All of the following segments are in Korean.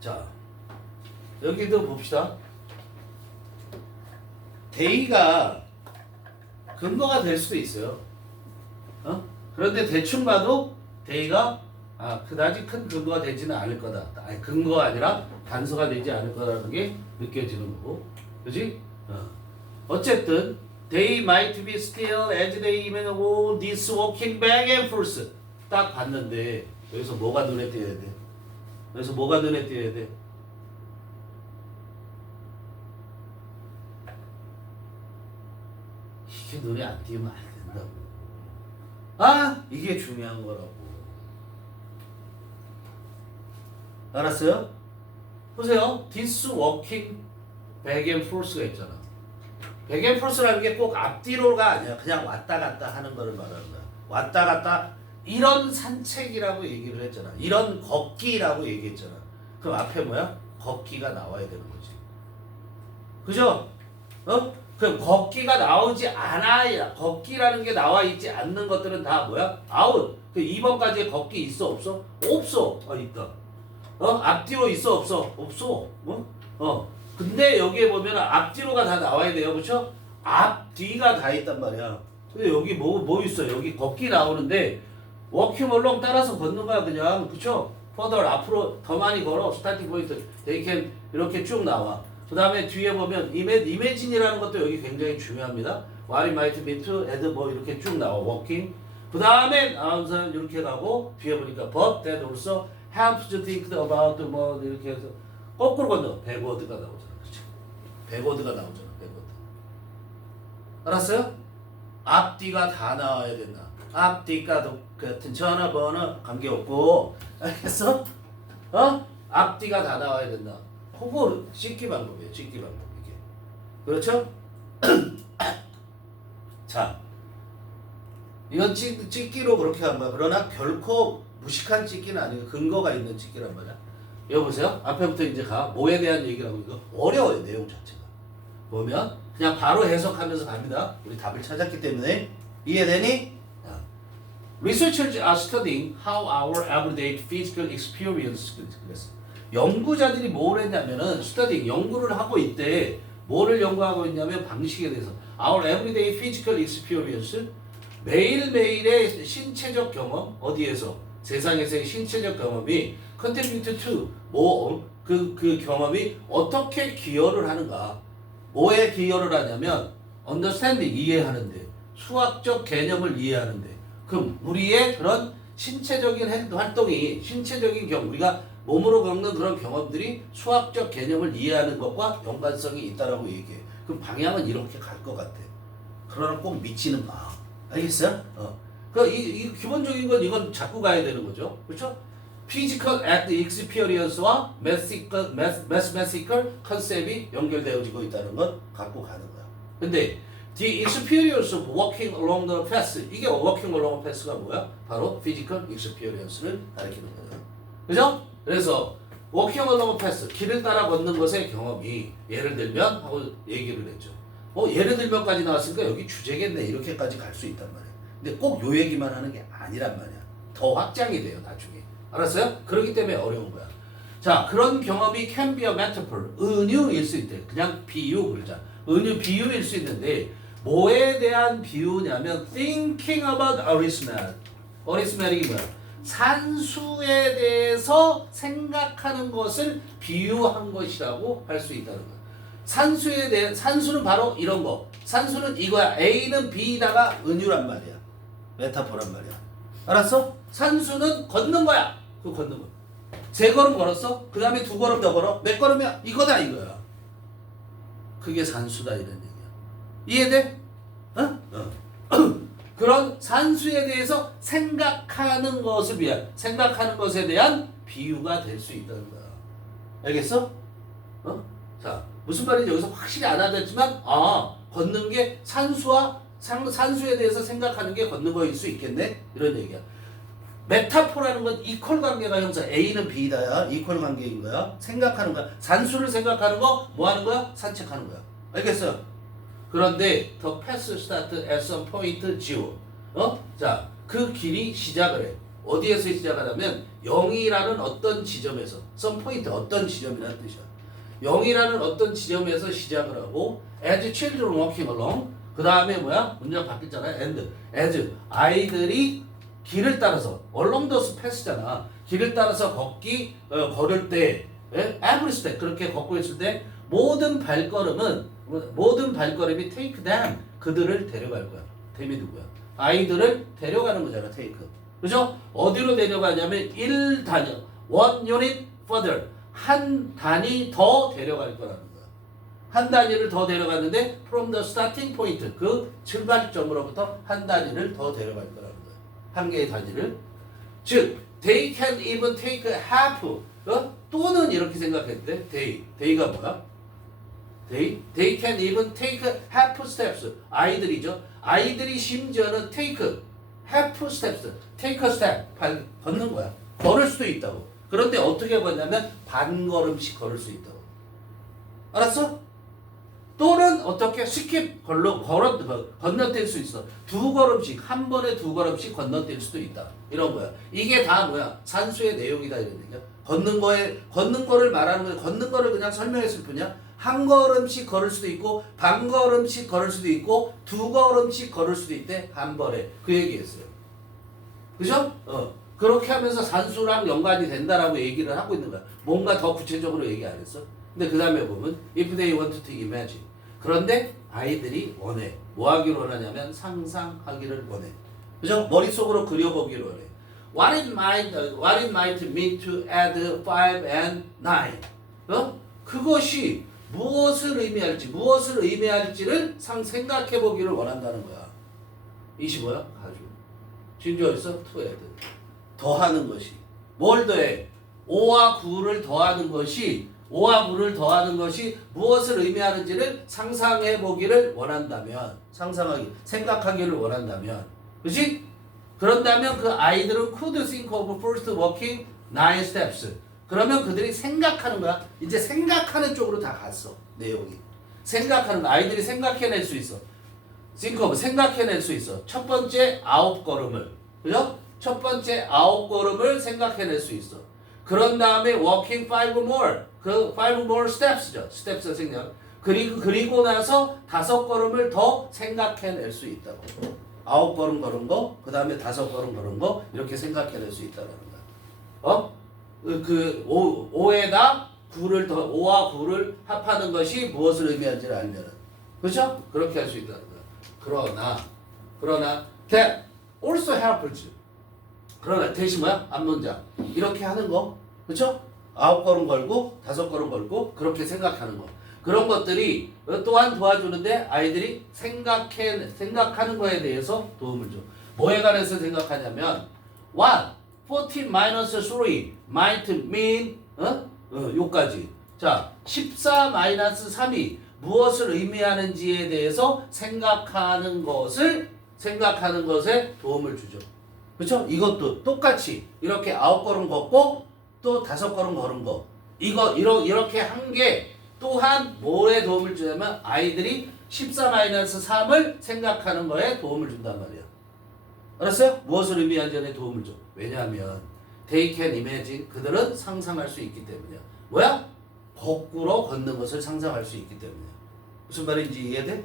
자, 여기도 봅시다. 데이가 근거가 될 수도 있어요. 그런데 대충 봐도 데이가 그다지 큰 근거가 되지는 않을 거다. 아니, 근거가 아니라 단서가 되지 않을 거라는 게 느껴지는 거고, 그지? 어쨌든 they might be still as they even all this walking back and forth. 딱 봤는데 여기서 뭐가 눈에 띄어야 돼? 여기서 뭐가 눈에 띄어야 돼? 이게 눈에 안 띄우면 안 된다고. 이게 중요한 거라고. 알았어요? 보세요. This walking back and forth가 있잖아. back and forth라는 게 꼭 앞뒤로가 아니야. 그냥 왔다 갔다 하는 거를 말하는 거야. 왔다 갔다 이런 산책이라고 얘기를 했잖아. 이런 걷기라고 얘기했잖아. 그럼 앞에 뭐야? 걷기가 나와야 되는 거지. 그죠? 그럼 걷기가 나오지 않아야, 걷기라는 게 나와 있지 않는 것들은 다 뭐야? 아웃. 그 2번까지의 걷기 있어 없어? 없어. 있다. 앞뒤로 있어 없어? 없어. 근데 여기에 보면 앞뒤로가 다 나와야 돼요. 그렇죠? 앞뒤가 다 있단 말이야. 근데 여기 뭐 있어? 여기 걷기 나오는데 워킹 얼롱 따라서 걷는 거야 그냥. 그렇죠? further 앞으로 더 많이 걸어. 스타팅 포인트. they can 이렇게 쭉 나와. 그 다음에 뒤에 보면 imagine이라는 것도 여기 굉장히 중요합니다. what it might be to add 뭐 이렇게 쭉 나와. walking. 그 다음에 나와서 이렇게 가고 뒤에 보니까 but that also helps to think about 뭐 이렇게 해서 거꾸로 건너. backward가 나오잖아. 그치? backward가 나오잖아. backward. 알았어요? 앞뒤가 다 나와야 된다. 앞뒤가 같은 전화번호 관계없고. 알겠어? 앞뒤가 다 나와야 된다. 그거 찍기 방법이에요. 찍기 방법 이게. 그렇죠? 자, 이건 찍기로 그렇게 한 거야. 그러나 결코 무식한 찍기는 아니고 근거가 있는 찍기란 말이야. 여기 보세요. 앞에부터 이제 뭐에 대한 얘기라고 이거 어려워요. 내용 자체가. 보면 그냥 바로 해석하면서 갑니다. 우리 답을 찾았기 때문에 이해되니? Researchers are studying how our everyday physical experience 그랬어. 연구자들이 뭘 했냐면은 연구를 하고 있대. 뭐를 연구하고 있냐면 방식에 대해서 our everyday physical experience 매일매일의 신체적 경험 어디에서 세상에서의 신체적 경험이 contribute to 그 경험이 어떻게 기여를 하는가. 뭐에 기여를 하냐면 understanding 이해하는데 수학적 개념을 이해하는데 그럼 우리의 그런 신체적인 활동이 신체적인 경험 우리가 몸으로 겪는 그런 경험들이 수학적 개념을 이해하는 것과 연관성이 있다라고 얘기해. 그럼 방향은 이렇게 갈 것 같아. 그러나 꼭 믿지는 마. 알겠어요? 이 기본적인 건 이건 잡고 가야 되는 거죠. 그렇죠? Physical act experience와 mathematical concept이 연결되어지고 있다는 건 갖고 가는 거야. 근데 the experience of walking along the path 이게 walking along the path가 뭐야? 바로 physical experience를 가리키는 거예요. 그죠? 그래서 walking along the path 길을 따라 걷는 것의 경험이 예를 들면 하고 얘기를 했죠. 예를 들면까지 나왔으니까 여기 주제겠네 이렇게까지 갈 수 있단 말이야. 근데 꼭 요 얘기만 하는 게 아니란 말이야. 더 확장이 돼요 나중에. 알았어요? 그렇기 때문에 어려운 거야. 자, 그런 경험이 can be a metaphor 은유일 수 있대. 그냥 비유 그러자. 비유일 수 있는데 뭐에 대한 비유냐면 thinking about arithmetic. arithmetic이 뭐야? 산수에 대해서 생각하는 것을 비유한 것이라고 할 수 있다는 거야. 산수는 바로 이런 거. 산수는 이거야. A는 B다가 은유란 말이야. 메타포란 말이야. 알았어? 산수는 걷는 거야. 그 걷는 거. 3걸음 걸었어? 그 다음에 2걸음 더 걸어? 몇 걸음이야? 이거다 이거야. 그게 산수다 이런 얘기야. 이해돼? 그런 산수에 대해서 생각하는 것에 대한 비유가 될 수 있다는 거야. 알겠어? 자, 무슨 말인지 여기서 확실히 안 알아듣지만 걷는 게 산수에 대해서 생각하는 게 걷는 거일 수 있겠네? 이런 얘기야. 메타포라는 건 이퀄 관계가 형사. A는 B다야. 이퀄 관계인 거야. 생각하는 거야. 산수를 생각하는 거 뭐 하는 거야? 산책하는 거야. 알겠어요? 그런데 the path start at some point zero. 자, 그 길이 시작을 해. 어디에서 시작하냐면 0이라는 어떤 지점에서 some point 어떤 지점이라는 뜻이야. 0이라는 어떤 지점에서 시작을 하고 as children walking along 그 다음에 뭐야? 문장 바뀌었잖아요. and as 아이들이 길을 따라서 along the path잖아. 길을 따라서 걸을 때 every step 그렇게 걷고 있을 때 모든 발걸음이 take them 그들을 데려갈 거야. 댐이 누구야? 아이들을 데려가는 거잖아. take. 그죠? 어디로 데려가냐면 1단위, 1 unit further 한 단위 더 데려갈 거라는 거야. 한 단위를 더 데려갔는데 from the starting point 그 출발점으로부터 한 단위를 더 데려갈 거라는 거야. 한 개의 단위를. 즉 they can even take half 또는 이렇게 생각했대. they가 뭐야? they can even take half steps 아이들이죠. 아이들이 심지어는 take half steps take a step 걷는 거야. 걸을 수도 있다고. 그런데 어떻게 걷냐면 반걸음씩 걸을 수 있다고. 알았어? 또는 어떻게 skip 건너뛸 수 있어. 두 걸음씩 한 번에 두 걸음씩 건너뛸 수도 있다. 이런 거야. 이게 다 뭐야? 산수의 내용이다 이런 얘기야. 걷는 거를 말하는 거야. 걷는 거를 그냥 설명했을 뿐이야. 한 걸음씩 걸을 수도 있고 반 걸음씩 걸을 수도 있고 두 걸음씩 걸을 수도 있대. 한 번에. 그 얘기했어요. 그죠? 그렇게 하면서 산수랑 연관이 된다라고 얘기를 하고 있는 거야. 뭔가 더 구체적으로 얘기 안 했어. 근데 그 다음에 보면 if they want to imagine 그런데 아이들이 원해. 뭐 하기를 원하냐면 상상하기를 원해. 그죠? 머릿속으로 그려보기를 원해. What it might mean to add 5 and 9 그것이 무엇을 의미할지를 생각해보기를 원한다는 거야. 25야? 가지고 진주어에서 to add 더하는 것이 뭘 더해? 5와 9를 더하는 것이 무엇을 의미하는지를 상상해 보기를 원한다면 생각하기를 원한다면 그렇지? 그런다면 그 아이들은 could think of first walking 9 steps 그러면 그들이 생각하는 거야. 이제 생각하는 쪽으로 다 갔어. 내용이 생각하는 거. 아이들이 생각해낼 수 있어. think of 생각해낼 수 있어. 첫 번째 9걸음을 그죠? 첫 번째 9걸음을 생각해낼 수 있어. 그런 다음에 walking 5 more 그 5 more steps죠. 스텝스 생략. 그리고 나서 5걸음을 더 생각해낼 수 있다고. 9걸음 걸은 거, 그 다음에 5걸음 걸은 거 이렇게 생각해낼 수 있다는 거야. 그 5에다 9를 더 5와 9를 합하는 것이 무엇을 의미하는지를 알면은 그렇죠? 그렇게 할 수 있다는 거야. 그러나 that also helps. 그러나 대신 뭐야? 앞문장 이렇게 하는 거, 그렇죠? 9걸음 걸고 5걸음 걸고 그렇게 생각하는 거. 그런 것들이 또한 도와주는데 아이들이 생각하는 거에 대해서 도움을 줘. 뭐에 관해서 생각하냐면 14 minus 3 might mean 요까지. 자, 14 마이너스 3이 무엇을 의미하는지에 대해서 생각하는 것에 도움을 주죠. 그렇죠? 이것도 똑같이 이렇게 9걸음 걷고 또 5걸음 걸은 거. 이렇게 한 게 또한 뭐에 도움을 주냐면 아이들이 14-3을 생각하는 거에 도움을 준단 말이야. 알았어요? 무엇을 의미하는지에 도움을 줘. 왜냐하면 they can imagine 그들은 상상할 수 있기 때문이야. 뭐야? 거꾸로 걷는 것을 상상할 수 있기 때문이야. 무슨 말인지 이해돼?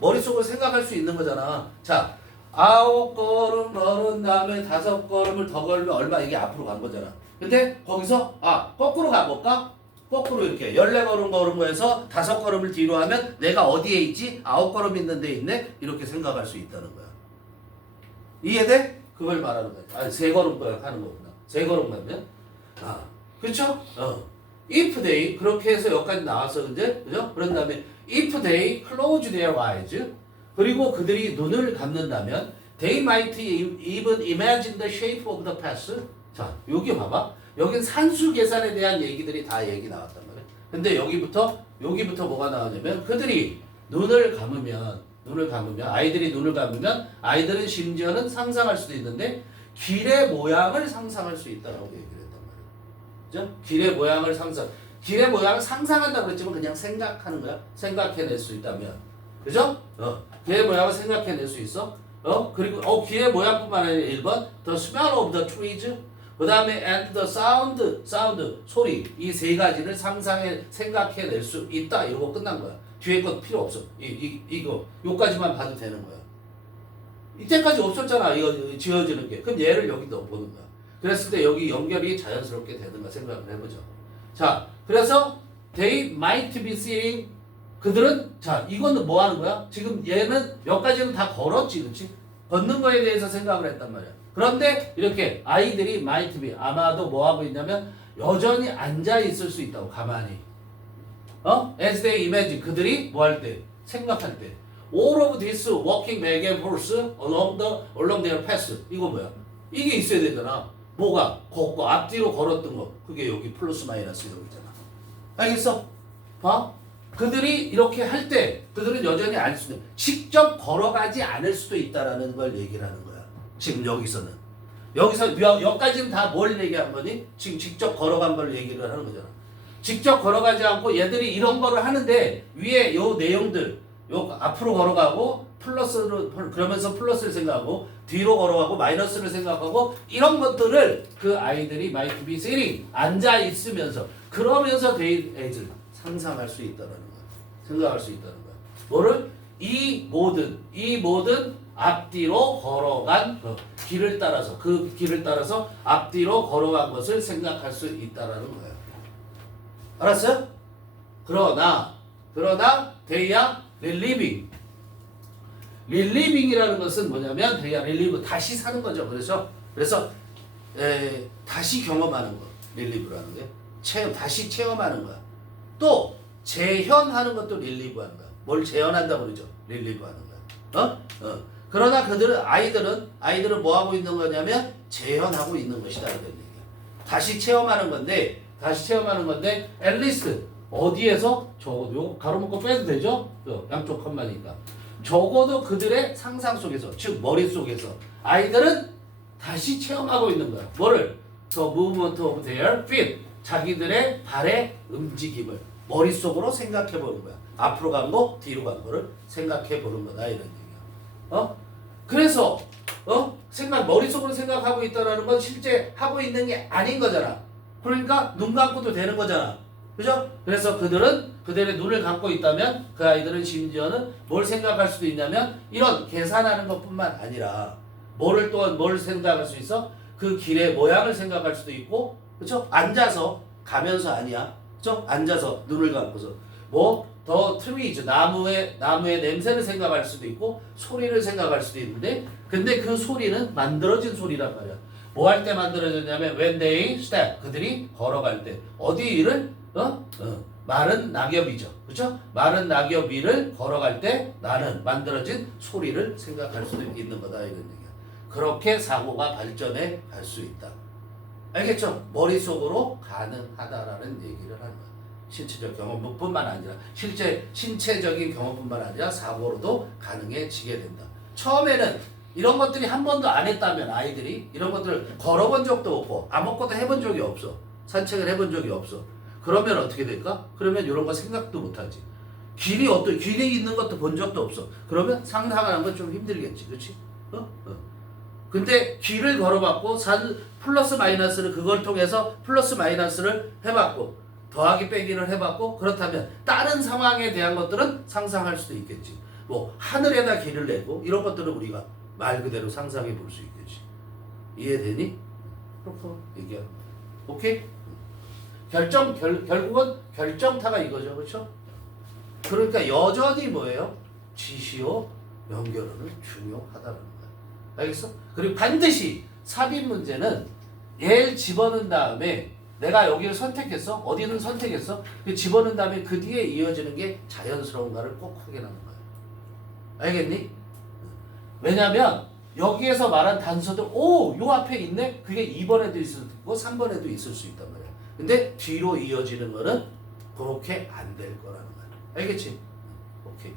머릿속으로 생각할 수 있는 거잖아. 자, 9걸음 걸은 다음에 5걸음을 더 걸면 얼마 이게 앞으로 간 거잖아. 근데 거기서 거꾸로 가볼까? 거꾸로 이렇게 14걸음 걸은 거에서 5걸음을 뒤로 하면 내가 어디에 있지? 9걸음 있는 데 있네? 이렇게 생각할 수 있다는 거야. 이해돼? 그걸 말하는 거야. 3걸음 하는 거구나. 3걸음 가면 그렇죠? if they 그렇게 해서 여기까지 나와서 이제 그죠? 그런 다음에 if they close their eyes 그리고 그들이 눈을 감는다면 they might even imagine the shape of the path. 자, 여기 봐봐. 여긴 산수 계산에 대한 얘기들이 다 얘기 나왔단 말이야. 근데 여기부터 뭐가 나오냐면 그들이 눈을 감으면 아이들이 눈을 감으면 아이들은 심지어는 상상할 수도 있는데 길의 모양을 상상할 수 있다라고 얘기를 했단 말이야. 그죠? 길의 모양을 상상한다고 그랬지만 그냥 생각하는 거야. 생각해낼 수 있다면. 그죠? 길의 모양을 생각해낼 수 있어. 그리고 길의 모양뿐만 아니라 1번 the smell of the trees 그 다음에 and the sound 소리 이 세 가지를 생각해낼 수 있다 이러고 끝난 거야. 뒤에 건 필요 없어. 이거 요까지만 봐도 되는 거야. 이때까지 없었잖아 이거 지어지는 게. 그럼 얘를 여기 넣어보는 거야. 그랬을 때 여기 연결이 자연스럽게 되는가 생각을 해보죠. 자 그래서 they might be sitting 그들은 자 이거는 뭐 하는 거야? 지금 얘는 몇 가지는 다 걸었지 그렇지? 걷는 거에 대해서 생각을 했단 말이야. 그런데 이렇게 아이들이 might be 아마도 뭐 하고 있냐면 여전히 앉아 있을 수 있다고 가만히 as they imagine 그들이 뭐 할 때 생각할 때 all of this walking back and forth along their path 이거 뭐야? 이게 있어야 되잖아. 뭐가 걷고 앞뒤로 걸었던 거 그게 여기 플러스 마이너스 여기 있잖아. 알겠어? 봐. 그들이 이렇게 할 때 그들은 여전히 알 수도 직접 걸어가지 않을 수도 있다라는 걸 얘기를 하는 거야. 지금 여기서는 여기서 여기까지는 다 뭘 얘기한 거니? 지금 직접 걸어간 걸 얘기를 하는 거잖아. 직접 걸어가지 않고 얘들이 이런 거를 하는데 위에 요 내용들 요 앞으로 걸어가고 플러스로 그러면서 플러스를 생각하고 뒤로 걸어가고 마이너스를 생각하고 이런 것들을 그 아이들이 might be sitting 앉아 있으면서 그러면서 they as 상상할 수 있다는 거야. 생각할 수 있다는 거야. 뭐를? 이 모든 앞뒤로 걸어간 길을 따라서 그 길을 따라서 앞뒤로 걸어간 것을 생각할 수 있다라는 거야. 알았어요? 그러나 they are reliving이라는 것은 뭐냐면 they are relive 다시 사는 거죠. 그래서 다시 경험하는 거. reliv라는 게 다시 체험하는 거야. 또 재현하는 것도 릴리브하는 거야. 뭘 재현한다고 그러죠? 릴리브하는 거야. 그러나 아이들은 뭐 하고 있는 거냐면 재현하고 있는 것이다 이런 얘기야. 다시 체험하는 건데 at least 어디에서 적어도 가로 묶고 빼도 되죠? 양쪽 컴마니까 적어도 그들의 상상 속에서 즉 머릿속에서 아이들은 다시 체험하고 있는 거야. 뭐를? The movement of their feet 자기들의 발의 움직임을 머릿속으로 생각해 보는 거야. 앞으로 간 거, 뒤로 간 거를 생각해 보는 거다 이런 얘기야. 그래서 머릿속으로 생각하고 있다라는 건 실제 하고 있는 게 아닌 거잖아. 그러니까 눈 감고도 되는 거잖아. 그죠? 그래서 그들의 눈을 감고 있다면 그 아이들은 심지어는 뭘 생각할 수도 있냐면 이런 계산하는 것뿐만 아니라 뭘 생각할 수 있어? 그 길의 모양을 생각할 수도 있고 그렇죠? 앉아서 가면서 아니야. 그렇죠? 앉아서 눈을 감고서 더 트리즈 나무의 냄새를 생각할 수도 있고 소리를 생각할 수도 있는데 근데 그 소리는 만들어진 소리란 말이야. 뭐 할 때 만들어졌냐면 when they step 그들이 걸어갈 때 어디를 마른 낙엽이죠. 그렇죠? 마른 낙엽 위를 걸어갈 때 나는 만들어진 소리를 생각할 수도 있는 거다 이런 얘기야. 그렇게 사고가 발전해 갈 수 있다. 알겠죠? 머릿속으로 가능하다라는 얘기를 하는 거야. 신체적 경험뿐만 아니라 신체적인 경험뿐만 아니라 사고로도 가능해지게 된다. 처음에는 이런 것들이 한 번도 안 했다면 아이들이 이런 것들을 걸어본 적도 없고 아무것도 해본 적이 없어. 산책을 해본 적이 없어. 그러면 어떻게 될까? 그러면 이런 거 생각도 못하지. 길이 있는 것도 본 적도 없어. 그러면 상상하는 건 좀 힘들겠지. 그렇지? 근데 길을 걸어봤고 플러스 마이너스를 그걸 통해서 플러스 마이너스를 해봤고 더하기 빼기를 해봤고 그렇다면 다른 상황에 대한 것들은 상상할 수도 있겠지. 뭐 하늘에다 길을 내고 이런 것들은 우리가 말 그대로 상상해 볼 수 있겠지. 이해되니? 그렇게 얘기하는 거야. 오케이? 결국은 결정타가 이거죠. 그렇죠? 그러니까 여전히 뭐예요? 지시어 연결어는 중요하다는 거야. 알겠어? 그리고 반드시 삽입 문제는 얘를 집어넣은 다음에 내가 여기를 선택했어? 어디는 선택했어? 집어넣은 다음에 그 뒤에 이어지는 게 자연스러운가를 꼭 확인하는 거야. 알겠니? 왜냐면 여기에서 말한 단서들 요 앞에 있네? 그게 2번에도 있을 수 있고 3번에도 있을 수 있단 말이야. 근데 뒤로 이어지는 거는 그렇게 안 될 거라는 거야. 알겠지? 오케이.